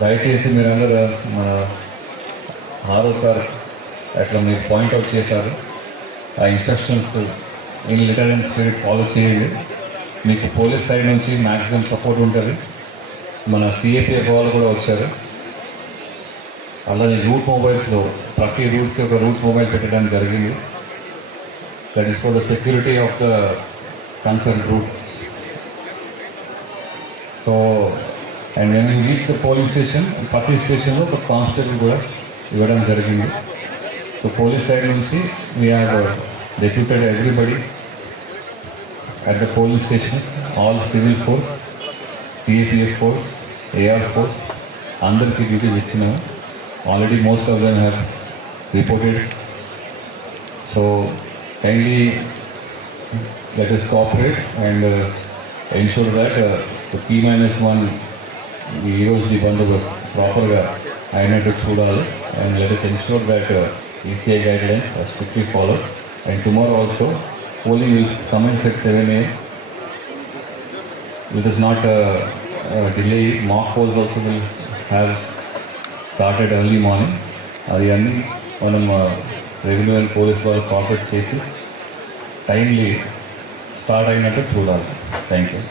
దయచేసి మీరందరూ మన ఆరో సార్ అట్లా మీరు పాయింట్అవుట్ చేశారు. ఆ instructions in letter and spirit follow చేయండి మీకు పోలీస్ సైడ్ నుంచి మ్యాక్సిమం సపోర్ట్ ఉంటుంది. మన సిఏపిఎఫ్ వాళ్ళు కూడా వచ్చారు. అలాగే రూట్ మొబైల్స్లో ప్రతి రూట్కి ఒక రూట్ మొబైల్ పెట్టడం జరిగింది. That is for the security of the concern route so and when you reach the polling station ప్రతి స్టేషన్లో ఒక కానిస్టేబుల్ కూడా ఇవ్వడం జరిగింది సో పోలీస్ సైడ్ నుంచి we have deputed everybody at the polling station all civil force CAPF force AR force అందరికీ duties ఇచ్చినాము already most of them have reported so kindly let us cooperate and uh, ensure that uh, the P minus one ఈ రోజు ఈ బందోబస్తు ప్రాపర్గా అయినట్టు చూడాలి and let us ensure that uh, ECI guidelines are strictly followed and tomorrow also polling will commence at 7 a.m. It is not uh, uh, delay mock polls also will have started early morning అది అన్నీ మనం revenue and police వాళ్ళు cooperate చేసి timely start అయినట్టు చూడాలి thank you